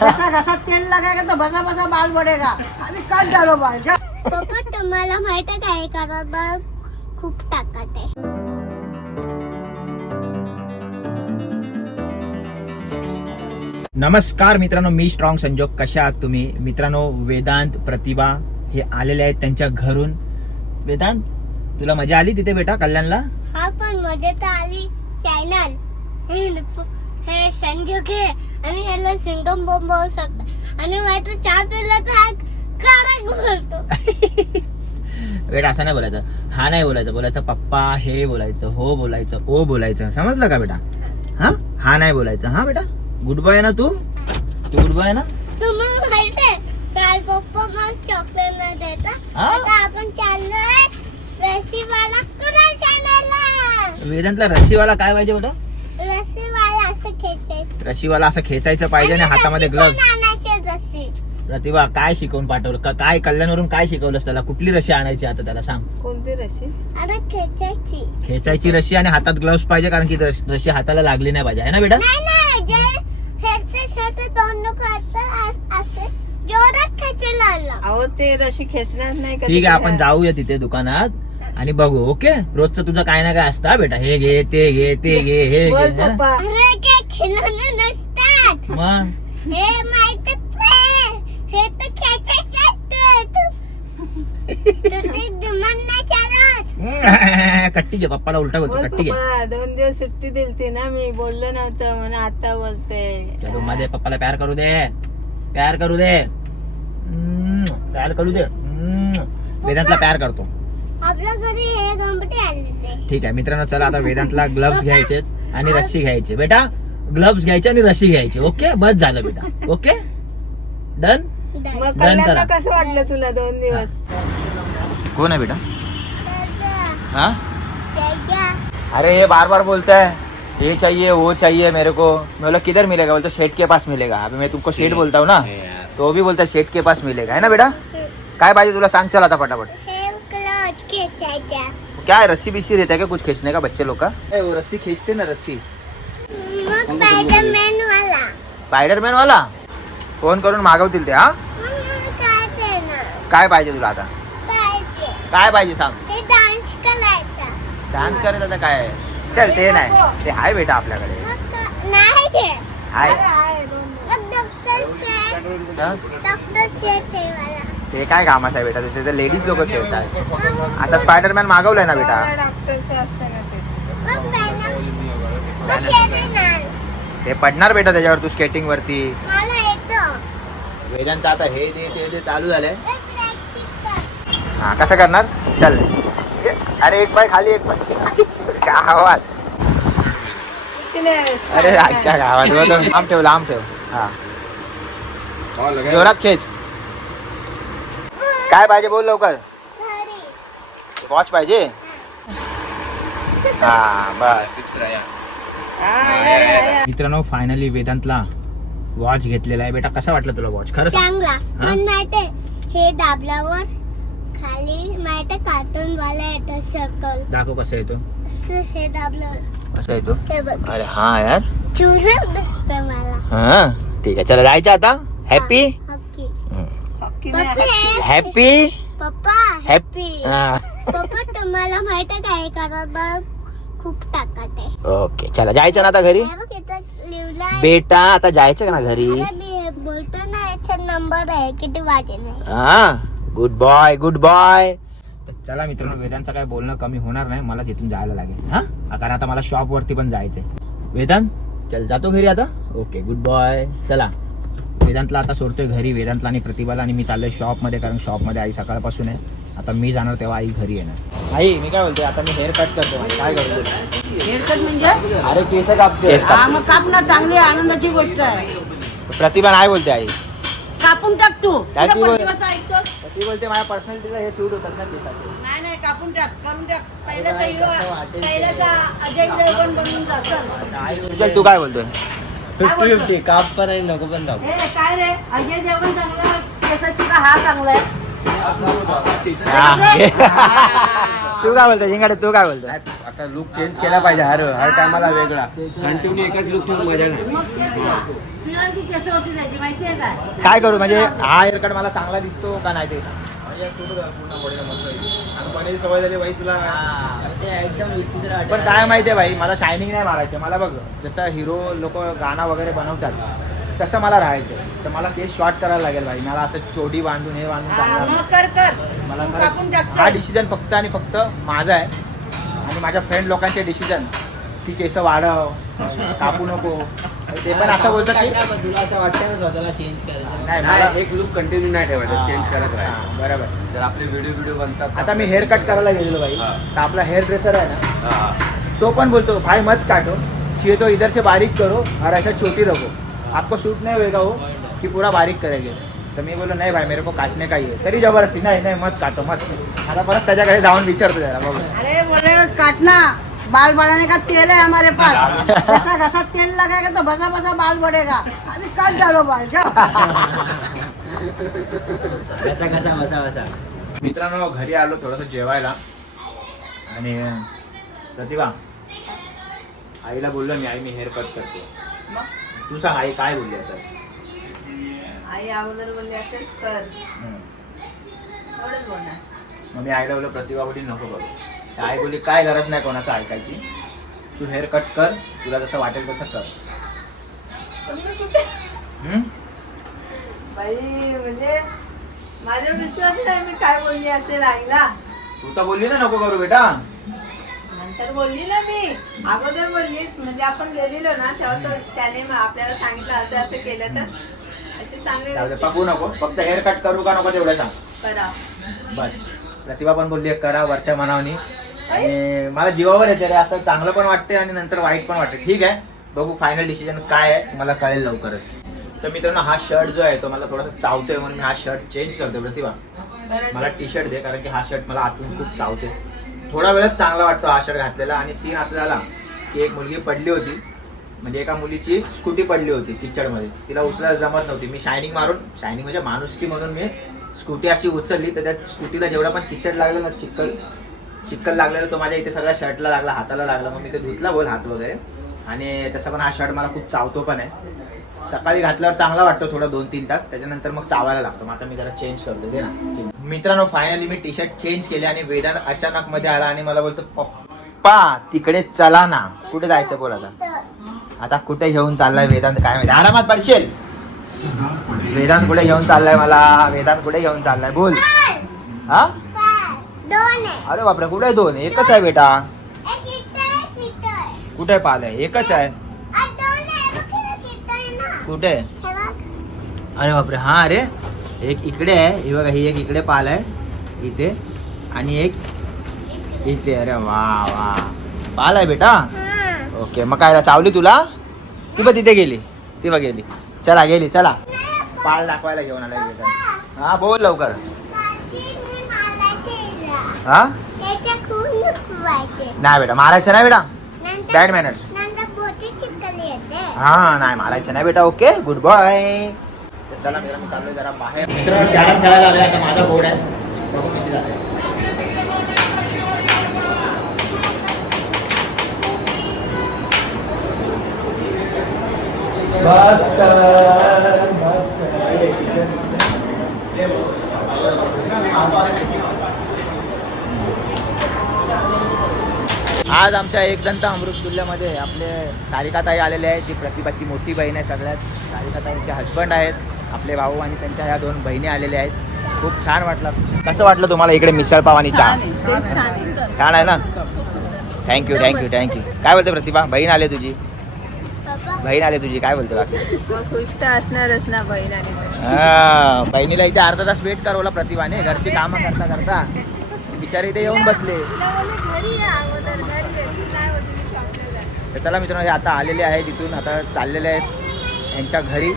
जैसा घसा तेल लगाएगा तो बसा बसा बाल बढ़ेगा अभी कट डालो बाल. जा पप्पा तुम्हाला माहीत आहे काय कारण बाळ खूप टाकत आहे. नमस्कार मित्रांनो मी स्ट्रॉंग संजोग. कशा आहात तुम्ही? मित्रांनो वेदांत प्रतिभा हे आलेले आहेत त्यांच्या घरून. वेदांत तुला मजा आली तिथे बेटा कल्याणला? हा पण मध्ये तर आली. चॅनल हे हे संजोग आहे. आणि ह्याला सिंगम बॉम्ब होऊ शकतं. आणि माहिती चहा पिला तर हा कडक बोलतो. बेटा असं नाही बोलायचं. हा नाही बोलायचं. बोलायचं पप्पा हे बोलायचं हो बोलायचं ओ बोलायचं. समजलं का बेटा? हा? हा नाही बोलायचं. हा बेटा? गुड बॉय ना तू? तू गुड बॉय ना? तुम्हाला माहीत आहे काल पप्पा मग चॉकलेट नाही देता. हा? आता आपण चाललोय रशीवाला. कुणाल चॅनलला वेदांतला रशीवाला काय पाहिजे बेटा? रशीवाला असं खेचायचं पाहिजे आणि हातामध्ये ग्लव्ह रशी प्रतिभा काय शिकवून पाठवलं? का- काय कल्याणवरून काय शिकवलंस त्याला? कुठली रशी आणायची आता त्याला सांग. कोणती रशी? आता खेचायची. खेचायची रशी आणि हातात ग्लव्स पाहिजे कारण की रश- रशी हाताला लागली नाही पाहिजे. आहे ना बेटा? नाही नाही जे हेडचे शर्ट दोन लोक असतात असे जोरात खेचायला आलं. अहो ते रशी खेचणार नाही का ठीक आहे आपण जाऊया तिथे दुकानात आणि बघू ओके? रोजचं तुझं काय ना काय असतं हा बेटा. हे घे ते घे ते घे हे घे बोल है? ना? पप्पा. अरे नसतात. मग? हे माहीत हे तर कट्टी घे पप्पाला उलटा होतो कट्टी घे. दोन दिवस सुट्टी दिलती ना मी बोललो नव्हतं म्हणून आता बोलते. चलो मध्ये पप्पाला प्यार करू दे. प्यार करू दे. हम्म, प्यार करू दे. हम्म. वेदांतला प्यार करतो. आपल्या घरी हे ठीक आहे मित्रांनो चला आता वेदांतला ग्लव्स घ्यायचे आणि रस्सी घ्यायची. बेटा ग्लव्स घ्यायचे आणि रस्सी घ्यायची. ओके बस झालं बेटा. ओके डन मग करा. कल्याणला कसं वाटलं तुला दोन दिवस? कोण आहे बेटा? हाँ? अरे ये बार बार बोलता है ये चाहिए वो चाहिए मेरे को. मैं बोला किधर मिलेगा? बोलता शेठ के पास मिलेगा. अभी मैं तुमको शेठ बोलता हूँ ना. तो वो भी बोलता है शेठ के पास मिलेगा. है ना बेटा? काय पाहिजे तुला? सांग चल आता फटाफट. क्या है रस्सी बिस्सी रहता है क्या? कुछ खींचने का बच्चे लोग का? वो रस्सी खींचते ना रस्सी. स्पायडरमॅन वाला. स्पायडरमॅन वाला? फोन करून मागवतील ते हा? काय पाहिजे तुला आता? काय पाहिजे सांग? डान्स करायचं. आता काय? चल ते नाही. ते आहे बेटा आपल्याकडे. आहे. ते काय कामाचं आहे बेटा? तिथे तर लेडीज लोक खेळतात. आता स्पायडरमॅन मागवलंय ना बेटा? ते पडणार बेटा त्याच्यावर तू स्केटिंग वरती. मला येतं. वेदांचं आता हे दे ते दे चालू झालंय. हा कसं करणार? चल. अरे एक पाय खाली एक पाय गावात. अरे आजच्या गावात. बघ, लांब ठेव लांब ठेव. हा. जोरात खेच. काय पाहिजे बोल लवकर. घरी. वॉच पाहिजे? हा. बस. मित्रांनो फायनली वेदांतला वॉच घेतलेला आहे. बेटा कसा वाटला तुला वॉच खरं सांग. चांगला. पण माहितीये हे दाबल्यावर खाली माहितीये कार्टून वाला येतो सर्कल दाखव कसं येतो. असं हे दाबल्यावर. कसं येतो? हे अरे हा यार. चुरत दिसत मला. हा ठीक आहे चला जायचं आता. हॅपी हे- हॅपी पप्पा हॅपी पप्पा तुम्हाला माहीत आहे काय बाळ खूप टाकत आहे. ओके चला जायचं ना आता घरी? हे बघ इथं लिहिलंय. बेटा आता जायचं का ना घरी? अरे मी बोलतो ना याचा नंबर आहे किती वाजे नाही. हा गुड बॉय गुड बॉय चला मित्रांनो वेदांतचं काय बोलणं कमी होणार नाही मला तिथून जायला लागेल हा? कारण आता मला शॉप वरती पण जायचंय. वेदांत चल जातो घरी आता? ओके गुड बॉय चला. वेदांतला आता सोडतोय घरी वेदांतला आणि प्रतिभाला आणि मी चाललोय शॉपमध्ये कारण शॉपमध्ये आई सकाळपासून आहे. आता मी जाणार तेव्हा आई घरी येणार. आई मी काय बोलते आता मी हेअर कट करतो. काय करतो हेअरकट म्हणजे? अरे केस कापते केस हा मग कापणं चांगली आनंदाची गोष्ट आहे. प्रतिभा नाही बोलते आई. कापून टाक तू. काय ती तुला बोल- प्रतिभाचं ऐकतोस. ती बोलते माझ्या पर्सनॅलिटीला हे सूट होतात ना केसाचे. नाही नाही कापून टाक करून टाक. पहिल्याचा नाही, हिरो कसं वाटेल ते. पहिल्याचा अजय देवगण बनून जा चल आई बोलते, तू काय बोलतोय? फिफ्टी फिफ्टी काप पण आणि नको पण दाखव. हे काय रे? अजय देवगण चांगला केसाची का हा चांगला आहे. तू काय बोलतो जिंगाडे तू काय बोलतो आता लुक चेंज केला पाहिजे हर हर टायमाला वेगळा. कंटिन्यू एकच लुक ठेवून मजा नाही. काय? काय करू म्हणजे हा हेअरकट मला चांगला दिसतो का नाही ते. म्हणजे पण काय माहितीये भाई मला शायनिंग नाही मारायचं. मला बघ जसं हिरो लोक गाणं वगैरे बनवतात तसं मला राहायचं तर मला केस शॉर्ट करायला लागेल भाई. मला असं चोटी बांधून हे बांधून हा, चालणार मग नाही. कर. कर मला तू कापून. हा डिसिजन फक्त आणि फक्त माझा आहे. आणि माझ्या फ्रेंड लोकांचे डिसिजन की केस वाढव. कापू नको. ते पण असं बोलतात की तुला असं वाटतं ना स्वतःला चेंज करायचं? नाही मला नाही एक लुक कंटिन्यू नाही ठेवायचा. चेंज करत राहायचं हा, बरोबर. जर आपले व्हिडिओ व्हिडिओ बनतात आता मी हेअर कट करायला गेलेलो भाई. हा. तर आपला हेअर ड्रेसर आहे ना. हा. तो पण बोलतो भाई मत काटो चाहिए तो इधर से बारीक करो. और ऐसा छोटी रखो. आपको सूट नहीं होएगा वो कि पूरा बारीक करेंगे। तर मी बोललो नाही भाई मेरे को काटने का ही है। तरी जबरदस्ती नाही नाही मत काटो मत। आता परत त्याच्याकडे जाऊन विचारतो जरा बघू अरे बोले काटना बाल बढ़ाने का तेल है हमारे पास। ऐसा घसा तेल लगाएगा तो बसा बसा बाल बढ़ेगा। अभी काट डालो बाल कसा कसा बसा बसा मित्रांनो घरी आलो थोडंसं जेवायला. आणि प्रतिभा आईला बोललो मी आई मी हेअर कट करते तू सांग आई काय बोलली असं आई अगोदर बोलली असेल कर. एवढंच बोलणार. मग मी आईला बोललो प्रतिभा बोली नको करू तर आई बोलली काय गरज नाही कोणाचं ऐकायची. तू हेअर कट कर तुला जसं वाटेल तसं कर. हम्म? बाई म्हणजे माझा विश्वास नाही मी काय बोलली असेल आईला. तू तर बोलली ना नको करू बेटा. नंतर बोलली ना मी. अगोदर बोलली. म्हणजे आपण गेलेलो ना तेव्हा तो त्याने मग आपल्याला सांगितलं असं असं केलं तर. असे चांगले जाऊ दे, नको. फक्त हेअर कट करू का नको तेवढं सांग. करा. बस. प्रतिभा पण बोलली करा वरच्या मनावनी. आणि मला जीवावर येते रे असं चांगलं पण वाटते आणि नंतर वाईट पण वाटते ठीक आहे. बघू फायनल डिसिजन काय आहे मला कळेल लवकरच. तर मित्रांनो हा शर्ट जो आहे तो मला थोडासा चावतोय म्हणून मी हा शर्ट चेंज करतो प्रतिभा. मला. टी शर्ट दे कारण की हा शर्ट मला आतून खूप चावते थोडा वेळच चांगला वाटतो हा शर्ट घातलेला. आणि सीन असं झाला की एक मुलगी पडली होती. म्हणजे एका मुलीची स्कूटी पडली होती किचडमध्ये. तिला उचलायला जमत नव्हती. मी शायनिंग मारून शायनिंग म्हणजे माणुसकी म्हणून मी स्कूटी अशी उचलली. तर त्या स्कूटीला जेवढा पण किचड लागलं ना चिक्कल चिक्कल लागलेलं तो माझ्या इथे सगळ्या शर्टला लागला हाताला लागला. मग मी ते धुतला बोल हात वगैरे. आणि तसं पण शर्ट मला खूप चावतो पण आहे. सकाळी घातल्यावर चांगला वाटतो थोडा दोन तीन तास. त्याच्यानंतर मग चावायला लागतो. मग आता मी जरा चेंज करतो. दे ना. मित्रांनो फायनली मी टी शर्ट चेंज केले आणि वेदांत अचानक मध्ये आला आणि मला बोलतो पप्पा तिकडे चला ना. कुठे जायचं बोल आता? आता कुठे घेऊन चाललाय वेदांत? काय माहिती. आरामात पडशील वेदांत कुठे घेऊन चाललाय मला? वेदांत कुठे घेऊन चाललाय? बोल. हा? अरे बापरे कुठे दोन? एकच आहे बेटा एक इथं आहे, तिथं आहे. कुठे पाल आहे एकच आहे. कुठे. अरे बापरे हा अरे एक इकडे आहे. ही बघा ही एक इकडे पाल आहे. इथे. आणि एक इथे. अरे वा वा. पाल आहे बेटा? हा. ओके मग काय चावली तुला? ती बघ तिथे गेली. ती बघ गेली. चला गेली चला. पाल दाखवायला घेऊन आलाय बेटा. हा बोल लवकर. हा. नाही बेटा मारायचं नाही बेटा. बॅड मॅनर्स हा नाही मारायचं नाही बेटा ओके गुड बाय चला मित्रांनो चाललोय जरा बाहेर मित्रांनो कॅरम खेळायला आलोय आता माझा बोर्ड आहे बघू किती झाले बस आज आमच्या एकदंत अमृत तुल्यमध्ये आपले सारिकाताई आलेले आहेत जी प्रतिभाची मोठी बहीण आहे सगळ्यात. सारिकाताईंचे हस्बंड आहेत आपले भाऊ आणि त्यांच्या या दोन बहिणी आलेल्या आहेत. खूप छान वाटलं. कसं वाटलं तुम्हाला इकडे मिसळ पाव आणि चहा? छान आहे ना? थँक्यू थँक्यू थँक्यू काय बोलते प्रतिभा? बहीण आले तुझी? बहीण आले तुझी काय बोलते बाकी? खुश तर असणारच ना बहीण हा, बहिणीला इथे अर्धा तास वेट करवला प्रतिभाने. घरची कामं करता करता. बिचारे इथे येऊन बसले. तर चला मित्रांनो हे आता आलेले आहे तिथून आता चाललेले आहेत यांच्या घरी.